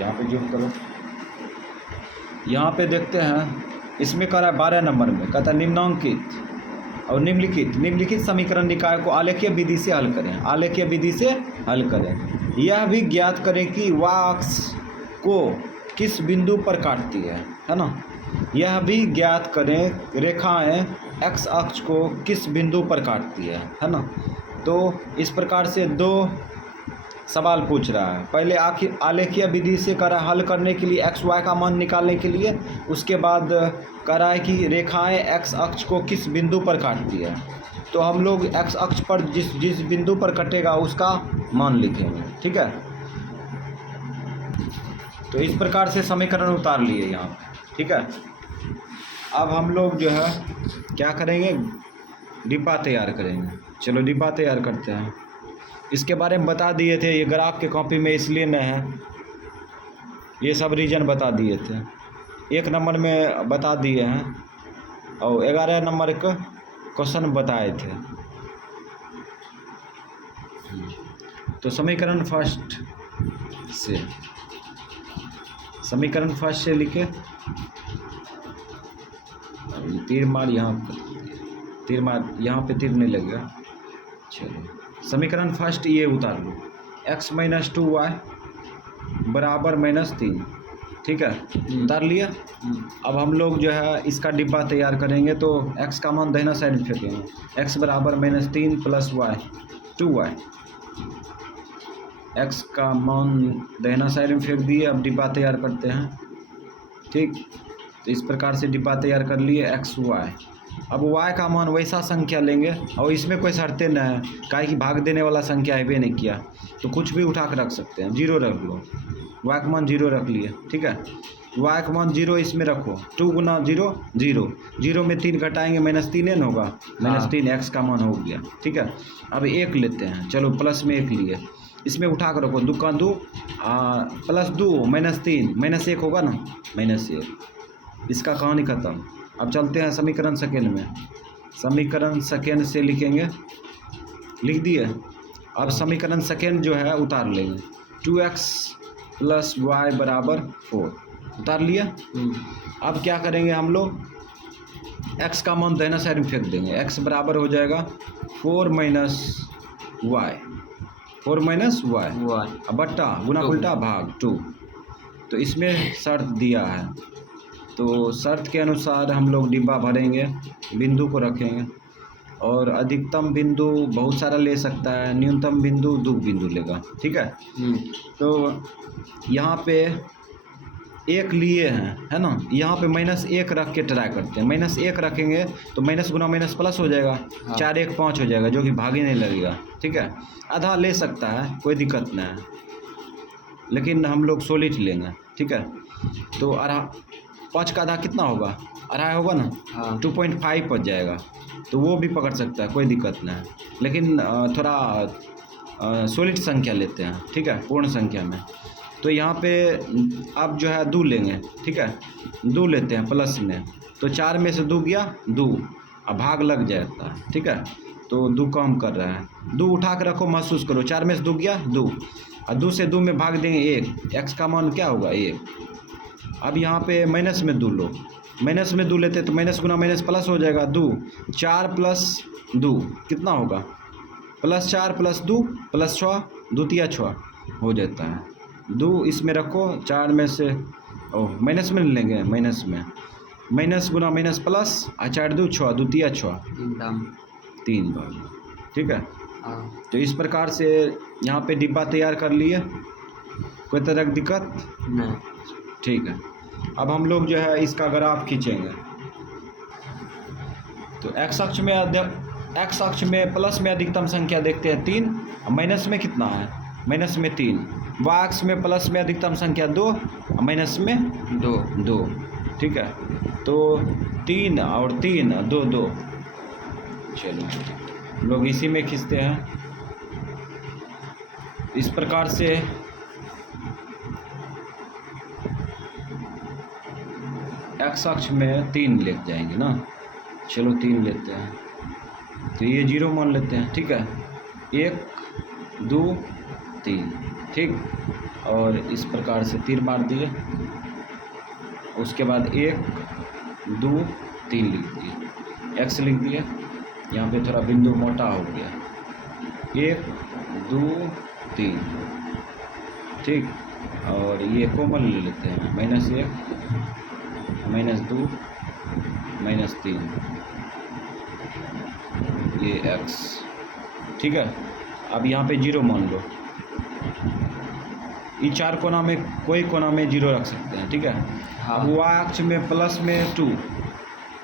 यहाँ पे जूम करो, यहाँ पे देखते हैं इसमें कह रहा है 12 नंबर में कहता है निम्नांकित और निम्नलिखित समीकरण निकाय को आलेखीय विधि से हल करें। आलेखीय विधि से हल करें। यह भी ज्ञात करें कि वाह अक्ष को किस बिंदु पर काटती है ना। यह भी ज्ञात करें रेखाएं एक्स अक्ष को किस बिंदु पर काटती है ना। तो इस प्रकार से दो सवाल पूछ रहा है। पहले आलेखीय विधि से कर हल करने के लिए एक्स वाई का मान निकालने के लिए, उसके बाद कह रहा है कि रेखाएं एक्स अक्ष को किस बिंदु पर काटती है। तो हम लोग एक्स अक्ष पर जिस बिंदु पर कटेगा उसका मान लिखेंगे, ठीक है। तो इस प्रकार से समीकरण उतार लिए यहाँ, ठीक है। अब हम लोग जो है क्या करेंगे, डिब्बा तैयार करेंगे। चलो डिब्बा तैयार करते हैं। इसके बारे में बता दिए थे, ये ग्राफ के कॉपी में इसलिए नहीं है, ये सब रीजन बता दिए थे। 1 नंबर में बता दिए हैं और 11 नंबर का क्वेश्चन बताए थे। तो समीकरण फर्स्ट से लिखे, तीर मार यहाँ पे तीर नहीं लगेगा। चलो समीकरण फर्स्ट ये उतार लो, x - 2y बराबर -3, ठीक है। उतार लिया। अब हम लोग जो है इसका डिब्बा तैयार करेंगे। तो x का मान दाहिना साइड में फेंकेंगे, x बराबर -3 + y 2y। x का मान दाहिना साइड में फेंक दिए। अब डिब्बा तैयार करते हैं, ठीक। तो इस प्रकार से डिब्बा तैयार कर लिए x y। अब y का मान वैसा संख्या लेंगे और इसमें कोई शर्तें न है, काहे कि भाग देने वाला संख्या है नहीं किया, तो कुछ भी उठा कर रख सकते हैं। 0 रख लो, y का मान 0 रख लिए, ठीक है। y का मान 0 इसमें रखो, 2 × 0 0, 0 में 3 घटाएंगे -3 होगा, -3 x का मान हो गया, ठीक है। अब 1 लेते हैं, चलो प्लस में 1 लिए, इसमें उठा कर रखो, 2 × 2 +2 -3 -1 होगा ना, -1। इसका कहानी खत्म। अब चलते हैं समीकरण सेकेंड में। समीकरण सेकेंड से लिखेंगे, लिख दिए। अब समीकरण सेकेंड जो है उतार लेंगे, 2x + y बराबर 4 उतार लिया। अब क्या करेंगे हम लोग, x का मान दाहिना साइड में फेंक देंगे, x बराबर हो जाएगा 4 - y, 4 - y बट्टा गुना उल्टा भाग 2। तो इसमें शर्त दिया है, तो शर्त के अनुसार हम लोग डिब्बा भरेंगे, बिंदु को रखेंगे और अधिकतम बिंदु बहुत सारा ले सकता है, न्यूनतम बिंदु 2 बिंदु लेगा, ठीक है। तो यहाँ पे 1 लिए हैं, है ना। यहाँ पे -1 रख के ट्राई करते हैं। -1 रखेंगे तो माइनस गुना माइनस प्लस हो जाएगा, 4 1 5 हो जाएगा, जो कि भागे नहीं लगेगा, ठीक है। आधा ले सकता है, कोई दिक्कत नहीं है, लेकिन हम लोग सॉलिड लेंगे, ठीक है। तो 5 का आधा कितना होगा, 2.5 होगा ना, 2.5 बच जाएगा, तो वो भी पकड़ सकता है, कोई दिक्कत नहीं है। लेकिन थोड़ा सॉलिड संख्या लेते हैं, ठीक है, पूर्ण संख्या में। तो यहाँ पे अब जो है 2 लेंगे, ठीक है, 2 लेते हैं प्लस में, तो 4 में से 2 गया 2, अब भाग लग जाता है, ठीक है। तो 2 कम कर रहा है, 2 उठा के रखो, महसूस करो, 4 में से 2 गया 2, और 2 से 2 में भाग देंगे 1, x का मान क्या होगा 1। अब यहाँ पे माइनस में 2 लो, माइनस में 2 लेते तो माइनस गुना माइनस प्लस हो जाएगा 2, 4 + 2 कितना होगा, +4 + 2 +6 2 × 6 हो जाता है। 2 इसमें रखो, 4 में से माइनस में लेंगे, माइनस में माइनस गुना माइनस प्लस, 4 2 6 2 × 6 3 बार, ठीक है। तो इस प्रकार से यहाँ पे डिब्बा तैयार कर लिए, कोई तरह की दिक्कत नहीं, ठीक है। अब हम लोग जो है इसका ग्राफ खींचेंगे। तो x अक्ष में प्लस में अधिकतम संख्या देखते हैं 3, माइनस में कितना है, माइनस में 3। y अक्ष में प्लस में अधिकतम संख्या 2, माइनस में 2, ठीक है। तो 3 और 3 2 2, चलो लोग इसी में खींचते हैं। इस प्रकार से x अक्ष में 3 ले जाएंगे ना, चलो 3 लेते हैं, तो ये 0 मान लेते हैं, ठीक है, 1 2 3, ठीक। और इस प्रकार से तीर मार दिए। उसके बाद 1 2 3 लिख दिए, x लिख दिए। यहाँ पे थोड़ा बिंदु मोटा हो गया, 1 2 3, ठीक। और ये कोमल ले लेते हैं, -1 -2 -3, ये x, ठीक है। अब यहाँ पे 0 मान लो, ये 4 कोना में कोई कोना में 0 रख सकते हैं, ठीक है। हाँ। अब y अक्ष में प्लस में 2,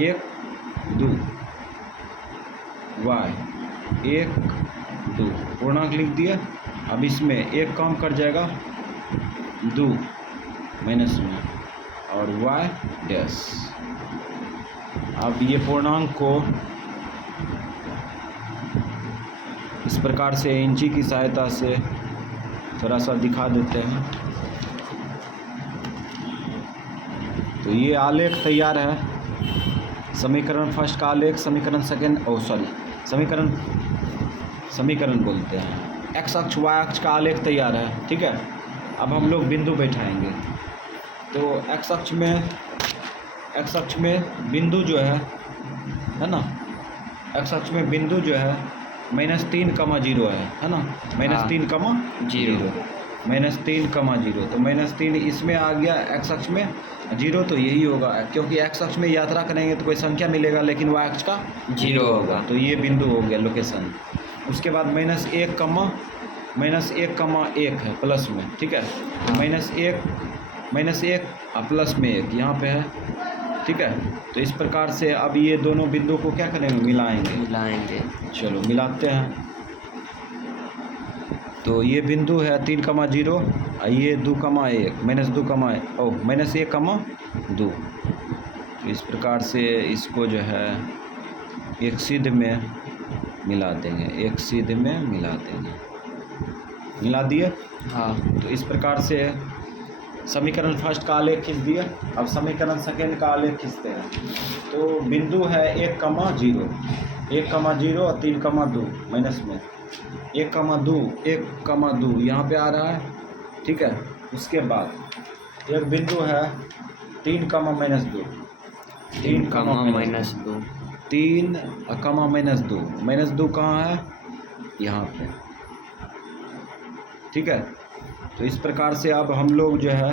1 2, y 1 2, पूर्णांक लिख दिया। अब इसमें 1 कम कर जाएगा, 2 माइनस में, और y डैश। अब ये पूर्णांक को इस प्रकार से इंची की सहायता से थोड़ा सा दिखा देते हैं। तो ये आलेख तैयार है, समीकरण फर्स्ट का आलेख, समीकरण सेकंड, समीकरण बोलते हैं, एक्स अक्ष वाई अक्ष का आलेख तैयार है, ठीक है। अब हम लोग बिंदु बैठाएंगे। तो एक्स अक्ष में बिंदु जो है ना, एक्स अक्ष में बिंदु जो है -3, 0 है ना, -3, 0, -3, 0। तो -3 इसमें आ गया, एक्स अक्ष में 0 तो यही होगा, क्योंकि एक्स अक्ष में यात्रा करेंगे तो कोई संख्या मिलेगा, लेकिन वाई अक्ष का 0 होगा। तो ये बिंदु हो गया लोकेशन। उसके बाद -1, -1, है प्लस में, ठीक है। -1 प्लस में 1 यहाँ पे है, ठीक है। तो इस प्रकार से अब ये दोनों बिंदु को क्या करेंगे, मिलाएंगे। चलो मिलाते हैं। तो ये बिंदु है 3, 0, ये 2, 1, -1, -1, 2। तो इस प्रकार से इसको जो है एक सीध में मिला देंगे, मिला दिए। हाँ। तो इस प्रकार से समीकरण फर्स्ट का आलेख खींच दिया। अब समीकरण सेकंड का आलेख खींचते हैं। तो बिंदु है 1, 0, 1, और 3, 2 माइनस में 1, 2 यहाँ पे आ रहा है, ठीक है। उसके बाद एक बिंदु है 3, -2, 3, -2, 3, -2 कहाँ है, यहाँ पे, ठीक है। तो इस प्रकार से अब हम लोग जो है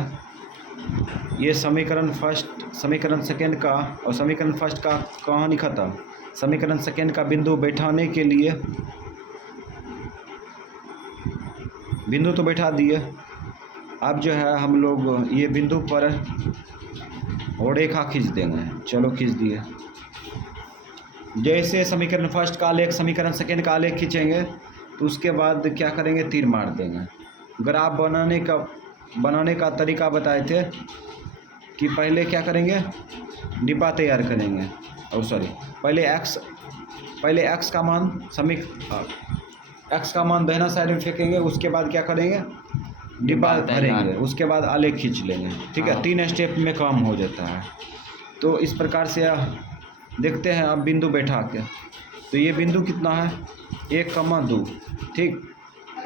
ये समीकरण सेकंड का और समीकरण फर्स्ट का कहाँ लिखा था, समीकरण सेकंड का बिंदु बैठाने के लिए बिंदु तो बैठा दिए। अब जो है हम लोग ये बिंदु पर और रेखा खींच देंगे। चलो खींच दिए। जैसे समीकरण फर्स्ट का आलेख समीकरण सेकंड का आलेख खींचेंगे तो उसके बाद क्या करेंगे, तीर मार देंगे। ग्राफ बनाने का तरीका बताए थे कि पहले क्या करेंगे, डिब्बा तैयार करेंगे, और सॉरी पहले एक्स का मान दाहिना साइड में फेंकेंगे। उसके बाद क्या करेंगे, डिब्बा भरेंगे, उसके बाद आलेख खींच लेंगे, ठीक है। 3 स्टेप में काम हो जाता है। तो इस प्रकार से देखते हैं अब बिंदु बैठा के। तो ये बिंदु कितना है, 1, 2, ठीक।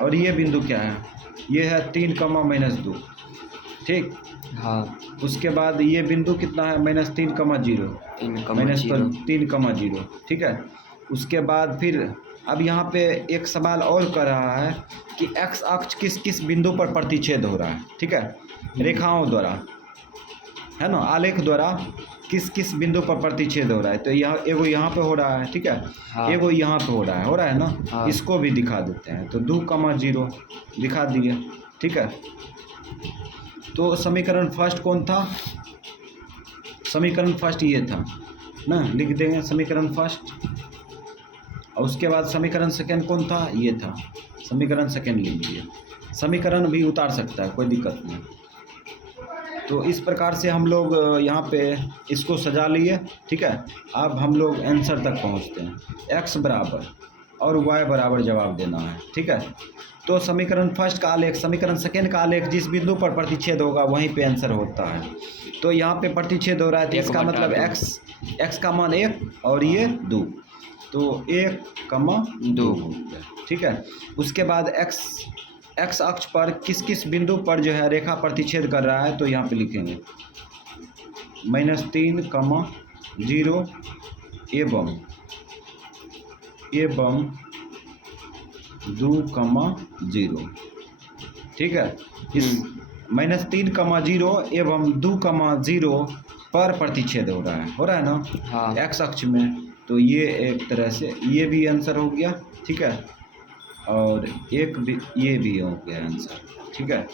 और ये बिंदु क्या है, ये है 3, -2, ठीक। हाँ। उसके बाद ये बिंदु कितना है, -3, 0, -3, ठीक है। उसके बाद फिर अब यहाँ पे एक सवाल और कर रहा है कि एक्स अक्ष किस किस बिंदु पर प्रतिच्छेद हो रहा है, ठीक है। रेखाओं द्वारा, है ना, आलेख द्वारा किस किस बिंदु पर प्रतिच्छेद हो रहा है। तो यहाँ एगो यहाँ पे हो रहा है, ठीक है। हाँ। एगो यहाँ पे हो रहा है ना। हाँ। इसको भी दिखा देते हैं। तो 2, 0 दिखा दिए, ठीक है। तो समीकरण फर्स्ट कौन था, समीकरण फर्स्ट ये था ना, लिख देंगे समीकरण फर्स्ट। और उसके बाद समीकरण सेकंड कौन था, ये था, समीकरण सेकंड लिख दिए। समीकरण भी उतार सकता है, कोई दिक्कत नहीं। तो इस प्रकार से हम लोग यहाँ पे इसको सजा लिए, ठीक है। अब हम लोग आंसर तक पहुँचते हैं। x बराबर और y बराबर जवाब देना है, ठीक है। तो समीकरण फर्स्ट का आलेख समीकरण सेकंड का आलेख जिस बिंदु पर प्रतिच्छेद होगा वहीं पे आंसर होता है। तो यहाँ पे प्रतिच्छेद हो रहा है, तो इसका मतलब x का मान 1 और ये 2, तो 1, 2, ठीक है। उसके बाद x एक्स अक्ष पर किस किस बिंदु पर जो है रेखा प्रतिच्छेद कर रहा है, तो यहाँ पे लिखेंगे -3, 0 एवं 2, 0। ठीक है, इस -3, 0 एवं 2, 0 पर प्रतिच्छेद हो रहा है ना हाँ। एक्स अक्ष में। तो ये एक तरह से ये भी आंसर हो गया, ठीक है, और एक भी ये भी हो गया आंसर, ठीक है।